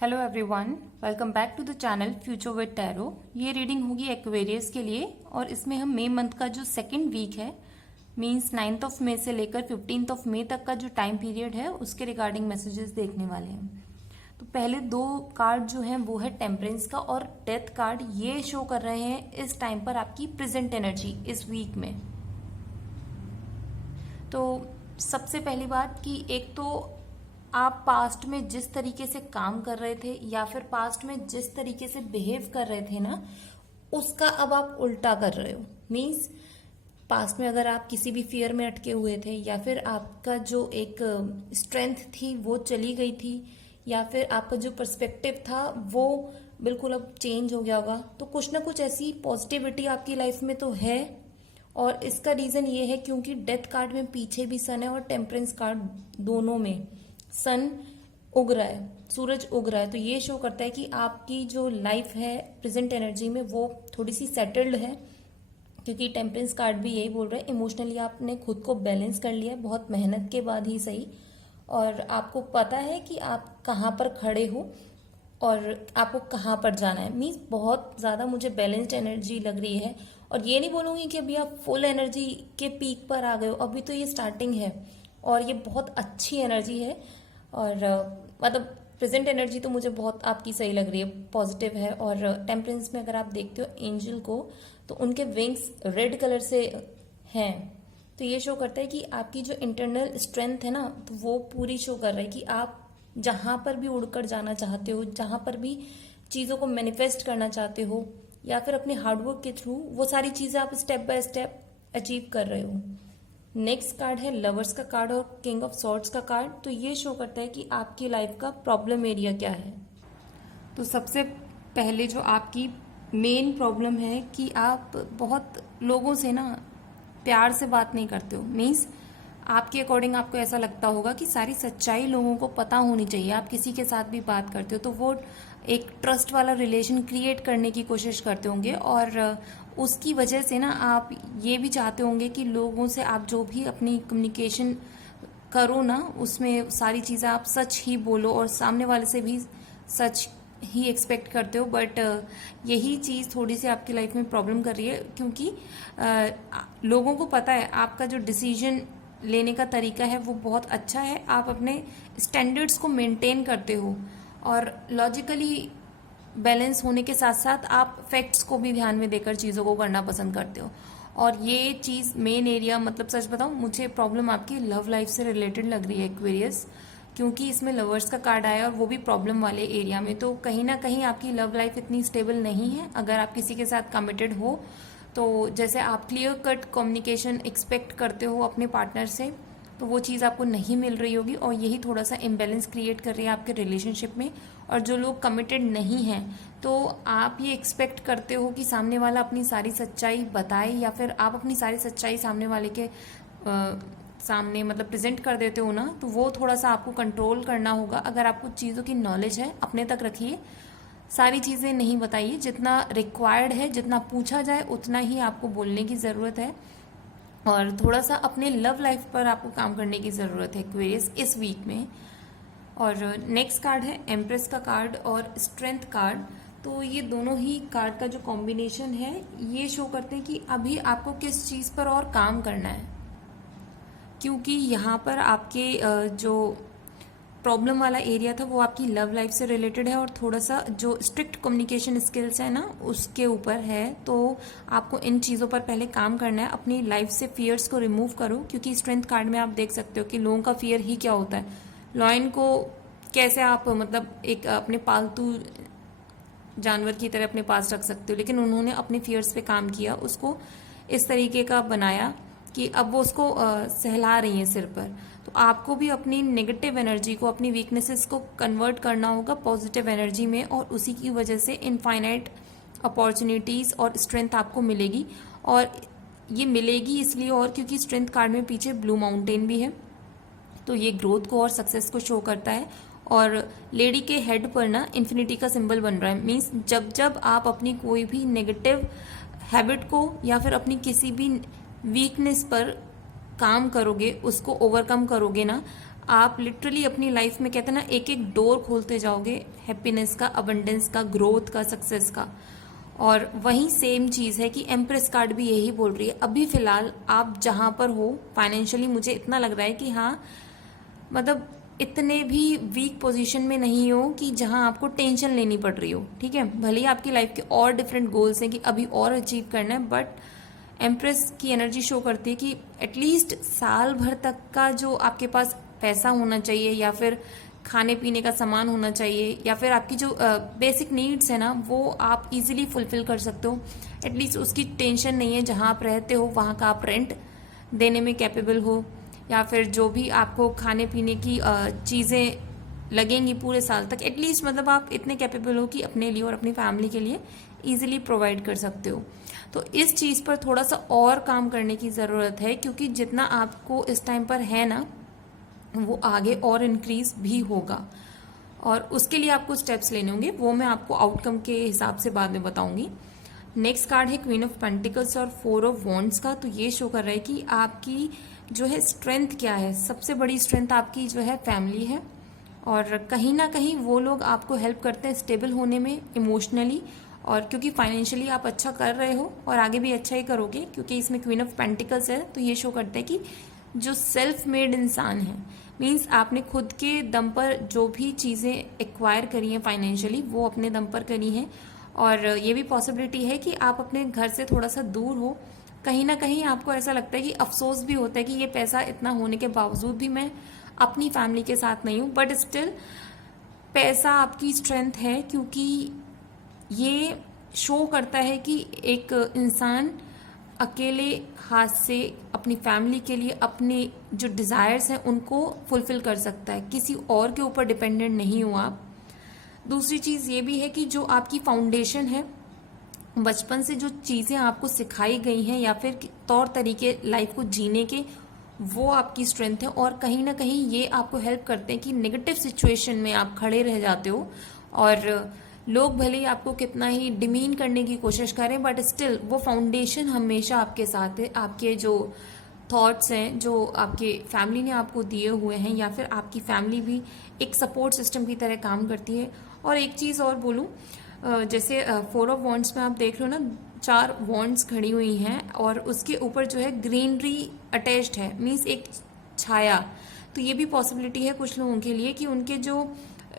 Hello everyone, welcome back to the channel Future with Tarot. ये reading होगी Aquarius के लिए और इसमें हम मई मंथ का जो सेकंड वीक है मींस 9th ऑफ मई से लेकर 15th ऑफ मई तक का जो टाइम पीरियड है उसके रिगार्डिंग मैसेजेस देखने वाले हैं। तो पहले दो कार्ड जो हैं वो है टेम्परेंस का और डेथ कार्ड। ये शो कर रहे हैं इस टाइम पर आपकी प्रेजेंट एनर्जी इस वीक में। तो सबसे पहली बात कि एक तो आप पास्ट में जिस तरीके से काम कर रहे थे या फिर पास्ट में जिस तरीके से बिहेव कर रहे थे ना, उसका अब आप उल्टा कर रहे हो। मीन्स पास्ट में अगर आप किसी भी फियर में अटके हुए थे या फिर आपका जो एक स्ट्रेंथ थी वो चली गई थी या फिर आपका जो पर्सपेक्टिव था वो बिल्कुल अब चेंज हो गया होगा, तो कुछ ना कुछ ऐसी पॉजिटिविटी आपकी लाइफ में तो है। और इसका रीजन ये है क्योंकि डेथ कार्ड में पीछे भी सन है और टेम्परेंस कार्ड दोनों में सन उग रहा है, सूरज उग रहा है। तो ये शो करता है कि आपकी जो लाइफ है प्रेजेंट एनर्जी में वो थोड़ी सी सेटल्ड है, क्योंकि टेम्परेंस कार्ड भी यही बोल रहा है इमोशनली आपने खुद को बैलेंस कर लिया है, बहुत मेहनत के बाद ही सही। और आपको पता है कि आप कहाँ पर खड़े हो और आपको कहाँ पर जाना है। मीन्स बहुत ज़्यादा मुझे बैलेंस्ड एनर्जी लग रही है। और ये नहीं बोलूँगी कि अभी आप फुल एनर्जी के पीक पर आ गए हो, अभी तो ये स्टार्टिंग है और ये बहुत अच्छी एनर्जी है। और मतलब प्रेजेंट एनर्जी तो मुझे बहुत आपकी सही लग रही है, पॉजिटिव है। और टेम्परेंस में अगर आप देखते हो एंजल को, तो उनके विंग्स रेड कलर से हैं। तो ये शो करता है कि आपकी जो इंटरनल स्ट्रेंथ है ना, तो वो पूरी शो कर रहा है कि आप जहां पर भी उड़कर जाना चाहते हो, जहां पर भी चीज़ों को मैनिफेस्ट करना चाहते हो या फिर अपने हार्डवर्क के थ्रू वो सारी चीज़ें आप स्टेप बाय स्टेप अचीव कर रहे हो। नेक्स्ट कार्ड है लवर्स का कार्ड और किंग ऑफ सॉर्ड्स का कार्ड। तो ये शो करता है कि आपकी लाइफ का प्रॉब्लम एरिया क्या है। तो सबसे पहले जो आपकी मेन प्रॉब्लम है कि आप बहुत लोगों से ना प्यार से बात नहीं करते हो। मीन्स आपके अकॉर्डिंग आपको ऐसा लगता होगा कि सारी सच्चाई लोगों को पता होनी चाहिए। आप किसी के साथ भी बात करते हो तो वो एक ट्रस्ट वाला रिलेशन क्रिएट करने की कोशिश करते होंगे और उसकी वजह से ना आप ये भी चाहते होंगे कि लोगों से आप जो भी अपनी कम्युनिकेशन करो ना, उसमें सारी चीज़ें आप सच ही बोलो और सामने वाले से भी सच ही एक्सपेक्ट करते हो। बट यही चीज़ थोड़ी सी आपकी लाइफ में प्रॉब्लम कर रही है, क्योंकि लोगों को पता है आपका जो डिसीजन लेने का तरीका है वो बहुत अच्छा है। आप अपने स्टैंडर्ड्स को मेंटेन करते हो और लॉजिकली बैलेंस होने के साथ साथ आप फैक्ट्स को भी ध्यान में देकर चीज़ों को करना पसंद करते हो। और ये चीज़ मेन एरिया, मतलब सच बताऊं मुझे प्रॉब्लम आपकी लव लाइफ से रिलेटेड लग रही है एक्वेरियस, क्योंकि इसमें लवर्स का कार्ड आया और वो भी प्रॉब्लम वाले एरिया में। तो कहीं ना कहीं आपकी लव लाइफ इतनी स्टेबल नहीं है। अगर आप किसी के साथ कमिटेड हो तो जैसे आप क्लियर कट कम्युनिकेशन एक्सपेक्ट करते हो अपने पार्टनर से, तो वो चीज़ आपको नहीं मिल रही होगी और यही थोड़ा सा इम्बैलेंस क्रिएट कर रही है आपके रिलेशनशिप में। और जो लोग कमिटेड नहीं हैं तो आप ये एक्सपेक्ट करते हो कि सामने वाला अपनी सारी सच्चाई बताए या फिर आप अपनी सारी सच्चाई सामने वाले के सामने मतलब प्रेजेंट कर देते हो ना, तो वो थोड़ा सा आपको कंट्रोल करना होगा। अगर आपको चीज़ों की नॉलेज है अपने तक रखिए, सारी चीज़ें नहीं बताइए। जितना रिक्वायर्ड है, जितना पूछा जाए उतना ही आपको बोलने की ज़रूरत है। और थोड़ा सा अपने लव लाइफ पर आपको काम करने की ज़रूरत है एक्वेरियस इस वीक में। और नेक्स्ट कार्ड है एम्प्रेस का कार्ड और स्ट्रेंथ कार्ड। तो ये दोनों ही कार्ड का जो कॉम्बिनेशन है ये शो करते हैं कि अभी आपको किस चीज़ पर और काम करना है, क्योंकि यहाँ पर आपके जो प्रॉब्लम वाला एरिया था वो आपकी लव लाइफ से रिलेटेड है और थोड़ा सा जो स्ट्रिक्ट कम्युनिकेशन स्किल्स है ना उसके ऊपर है। तो आपको इन चीज़ों पर पहले काम करना है। अपनी लाइफ से फियर्स को रिमूव करो, क्योंकि स्ट्रेंथ कार्ड में आप देख सकते हो कि लोगों का फियर ही क्या होता है। लॉयन को कैसे आप मतलब एक अपने पालतू जानवर की तरह अपने पास रख सकते हो, लेकिन उन्होंने अपने फियर्स पे काम किया, उसको इस तरीके का बनाया कि अब वो उसको सहला रही हैं सिर पर। तो आपको भी अपनी नेगेटिव एनर्जी को, अपनी वीकनेसेस को कन्वर्ट करना होगा पॉजिटिव एनर्जी में, और उसी की वजह से इनफाइनाइट अपॉर्चुनिटीज़ और स्ट्रेंथ आपको मिलेगी। और ये मिलेगी इसलिए और क्योंकि स्ट्रेंथ कार्ड में पीछे ब्लू माउंटेन भी है, तो ये ग्रोथ को और सक्सेस को शो करता है। और लेडी के हेड पर ना इन्फिनिटी का सिंबल बन रहा है। मीन्स जब जब आप अपनी कोई भी नेगेटिव हैबिट को या फिर अपनी किसी भी वीकनेस पर काम करोगे, उसको ओवरकम करोगे ना, आप लिटरली अपनी लाइफ में कहते हैं ना एक एक डोर खोलते जाओगे, हैप्पीनेस का, अबंडेंस का, ग्रोथ का, सक्सेस का। और वही सेम चीज है कि एम्प्रेस कार्ड भी यही बोल रही है। अभी फिलहाल आप जहां पर हो फाइनेंशियली, मुझे इतना लग रहा है कि हाँ, मतलब इतने भी वीक पोजीशन में नहीं हो कि जहां आपको टेंशन लेनी पड़ रही हो। ठीक है, भले ही आपकी लाइफ के और डिफरेंट गोल्स हैं कि अभी और अचीव करना है, बट एम्प्रेस की एनर्जी शो करती है कि एटलीस्ट साल भर तक का जो आपके पास पैसा होना चाहिए, या फिर खाने पीने का सामान होना चाहिए, या फिर आपकी जो बेसिक नीड्स है ना, वो आप इजीली फुलफिल कर सकते हो। एटलीस्ट उसकी टेंशन नहीं है। जहां आप रहते हो वहां का आप रेंट देने में कैपेबल हो, या फिर जो भी आपको खाने पीने की चीज़ें लगेंगी पूरे साल तक, एटलीस्ट मतलब आप इतने कैपेबल हो कि अपने लिए और अपनी फैमिली के लिए इजीली प्रोवाइड कर सकते हो। तो इस चीज़ पर थोड़ा सा और काम करने की ज़रूरत है, क्योंकि जितना आपको इस टाइम पर है ना, वो आगे और इंक्रीज भी होगा। और उसके लिए आपको स्टेप्स लेने होंगे, वो मैं आपको आउटकम के हिसाब से बाद में बताऊंगी। नेक्स्ट कार्ड है क्वीन ऑफ पेंटिकल्स और 4 ऑफ वॉन्ड्स का। तो ये शो कर रहा है कि आपकी जो है स्ट्रेंथ क्या है। सबसे बड़ी स्ट्रेंथ आपकी जो है फैमिली है, और कहीं ना कहीं वो लोग आपको हेल्प करते हैं स्टेबल होने में इमोशनली, और क्योंकि फाइनेंशियली आप अच्छा कर रहे हो और आगे भी अच्छा ही करोगे, क्योंकि इसमें क्वीन ऑफ पेंटिकल्स है। तो ये शो करता है कि जो सेल्फ मेड इंसान है, मीन्स आपने खुद के दम पर जो भी चीज़ें एक्वायर करी हैं फाइनेंशियली, वो अपने दम पर करी हैं। और ये भी पॉसिबिलिटी है कि आप अपने घर से थोड़ा सा दूर हो, कहीं ना कहीं आपको ऐसा लगता है कि अफसोस भी होता है कि ये पैसा इतना होने के बावजूद भी मैं अपनी फैमिली के साथ नहीं हूँ, बट स्टिल पैसा आपकी स्ट्रेंथ है, क्योंकि ये शो करता है कि एक इंसान अकेले हाथ से अपनी फैमिली के लिए अपने जो डिजायर्स हैं उनको फुलफिल कर सकता है, किसी और के ऊपर डिपेंडेंट नहीं हो आप। दूसरी चीज ये भी है कि जो आपकी फाउंडेशन है, बचपन से जो चीजें आपको सिखाई गई हैं या फिर तौर तरीके लाइफ को जीने के, वो आपकी स्ट्रेंथ है। और कहीं ना कहीं ये आपको हेल्प करते हैं कि नेगेटिव सिचुएशन में आप खड़े रह जाते हो, और लोग भले ही आपको कितना ही डिमीन करने की कोशिश करें, बट स्टिल वो फाउंडेशन हमेशा आपके साथ है। आपके जो थॉट्स हैं, जो आपके फैमिली ने आपको दिए हुए हैं, या फिर आपकी फैमिली भी एक सपोर्ट सिस्टम की तरह काम करती है। और एक चीज़ और बोलूँ, जैसे 4 ऑफ वॉन्ड्स में आप देख लो ना, 4 वॉन्ड्स खड़ी हुई हैं और उसके ऊपर जो है ग्रीनरी अटैच्ड है, मीन्स एक छाया। तो ये भी पॉसिबिलिटी है कुछ लोगों के लिए कि उनके जो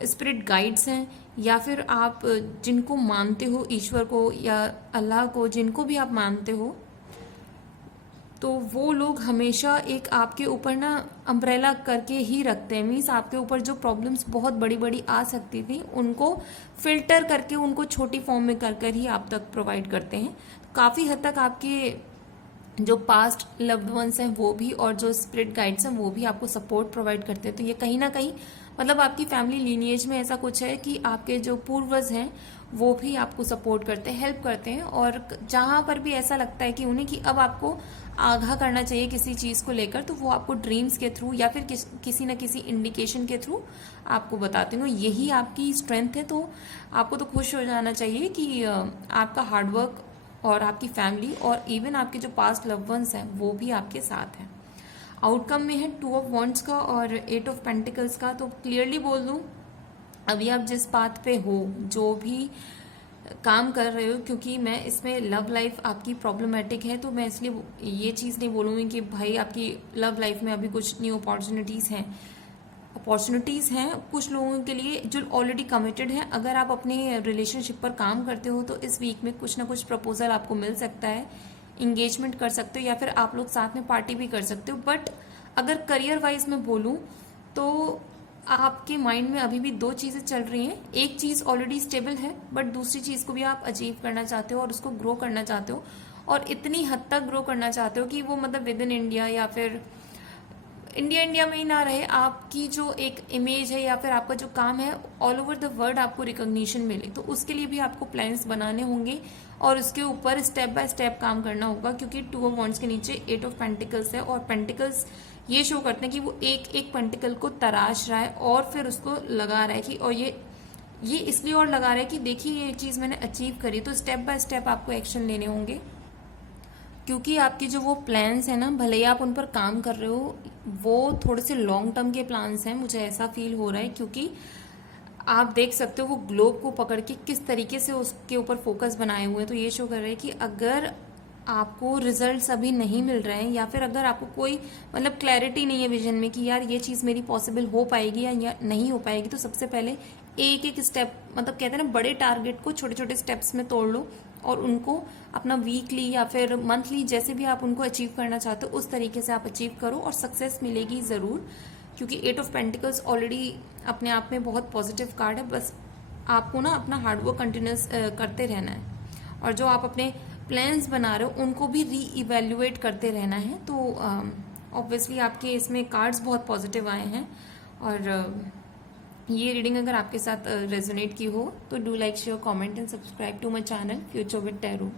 स्पिरिट गाइड्स हैं, या फिर आप जिनको मानते हो, ईश्वर को या अल्लाह को, जिनको भी आप मानते हो, तो वो लोग हमेशा एक आपके ऊपर ना अम्ब्रेला करके ही रखते हैं। मीन्स आपके ऊपर जो प्रॉब्लम्स बहुत बड़ी बड़ी आ सकती थी, उनको फिल्टर करके, उनको छोटी फॉर्म में कर कर ही आप तक प्रोवाइड करते हैं। काफ़ी हद तक आपके जो पास्ट लव्ड वंस हैं वो भी, और जो स्पिरिट गाइड्स हैं वो भी आपको सपोर्ट प्रोवाइड करते हैं। तो ये कहीं ना कहीं मतलब आपकी फैमिली लीनिएज में ऐसा कुछ है कि आपके जो पूर्वज हैं वो भी आपको सपोर्ट करते हैं, हेल्प करते हैं। और जहां पर भी ऐसा लगता है कि उन्हें कि अब आपको आगाह करना चाहिए किसी चीज़ को लेकर, तो वो आपको ड्रीम्स के थ्रू या फिर किसी न किसी इंडिकेशन के थ्रू आपको बताते हैं। यही आपकी स्ट्रेंथ है। तो आपको तो खुश हो जाना चाहिए कि आपका हार्डवर्क और आपकी फैमिली और इवन आपके जो पास्ट लव वंस हैं वो भी आपके साथ हैं। आउटकम में है 2 ऑफ वॉन्ड्स का और 8 ऑफ पेंटिकल्स का। तो क्लियरली बोल दूं, अभी आप जिस बात पे हो, जो भी काम कर रहे हो, क्योंकि मैं इसमें लव लाइफ आपकी प्रॉब्लमेटिक है, तो मैं इसलिए ये चीज़ नहीं बोलूँगी कि भाई आपकी लव लाइफ में अभी कुछ न्यू अपॉर्चुनिटीज़ हैं। अपॉर्चुनिटीज़ हैं कुछ लोगों के लिए जो ऑलरेडी कमिटेड हैं। अगर आप अपने रिलेशनशिप पर काम करते हो तो इस वीक में कुछ ना कुछ प्रपोजल आपको मिल सकता है, इंगेजमेंट कर सकते हो, या फिर आप लोग साथ में पार्टी भी कर सकते हो। बट अगर करियर वाइज में बोलूँ तो आपके माइंड में अभी भी 2 चीज़ें चल रही हैं। एक चीज़ ऑलरेडी स्टेबल है, बट दूसरी चीज़ को भी आप अचीव करना चाहते हो और उसको ग्रो करना चाहते हो, और इतनी हद तक ग्रो करना चाहते हो कि वो मतलब विद इन इंडिया या फिर इंडिया में ही ना रहे, आपकी जो एक इमेज है या फिर आपका जो काम है ऑल ओवर द वर्ल्ड आपको रिकॉग्निशन मिले। तो उसके लिए भी आपको प्लान्स बनाने होंगे और उसके ऊपर स्टेप बाय स्टेप काम करना होगा, क्योंकि 2 ऑफ वॉन्ड्स के नीचे 8 ऑफ पेंटिकल्स है, और पेंटिकल्स ये शो करते हैं कि वो एक एक पेंटिकल को तराश रहा है और फिर उसको लगा रहा है कि, और ये इसलिए और लगा रहा है कि देखिए ये चीज़ मैंने अचीव करी। तो स्टेप बाय स्टेप आपको एक्शन लेने होंगे, क्योंकि आपकी जो वो प्लान्स है ना, भले ही आप उन पर काम कर रहे हो, वो थोड़े से लॉन्ग टर्म के प्लान्स हैं, मुझे ऐसा फील हो रहा है, क्योंकि आप देख सकते हो वो ग्लोब को पकड़ के किस तरीके से उसके ऊपर फोकस बनाए हुए हैं। तो ये शो कर रहा है कि अगर आपको रिजल्ट्स अभी नहीं मिल रहे हैं, या फिर अगर आपको कोई मतलब क्लैरिटी नहीं है विजन में कि यार ये चीज़ मेरी पॉसिबल हो पाएगी या नहीं हो पाएगी, तो सबसे पहले एक एक स्टेप, मतलब कहते हैं ना, बड़े टारगेट को छोटे छोटे स्टेप्स में तोड़ लो और उनको अपना वीकली या फिर मंथली, जैसे भी आप उनको अचीव करना चाहते हो उस तरीके से आप अचीव करो और सक्सेस मिलेगी ज़रूर। क्योंकि 8 ऑफ पेंटिकल्स ऑलरेडी अपने आप में बहुत पॉजिटिव कार्ड है। बस आपको ना अपना हार्डवर्क कंटिन्यूस करते रहना है, और जो आप अपने प्लान्स बना रहे हो उनको भी री इवेल्युएट करते रहना है। तो ऑब्वियसली आपके इसमें कार्ड्स बहुत पॉजिटिव आए हैं। और ये रीडिंग अगर आपके साथ रेजोनेट की हो तो do like, share, comment and subscribe to my channel Future with tarot.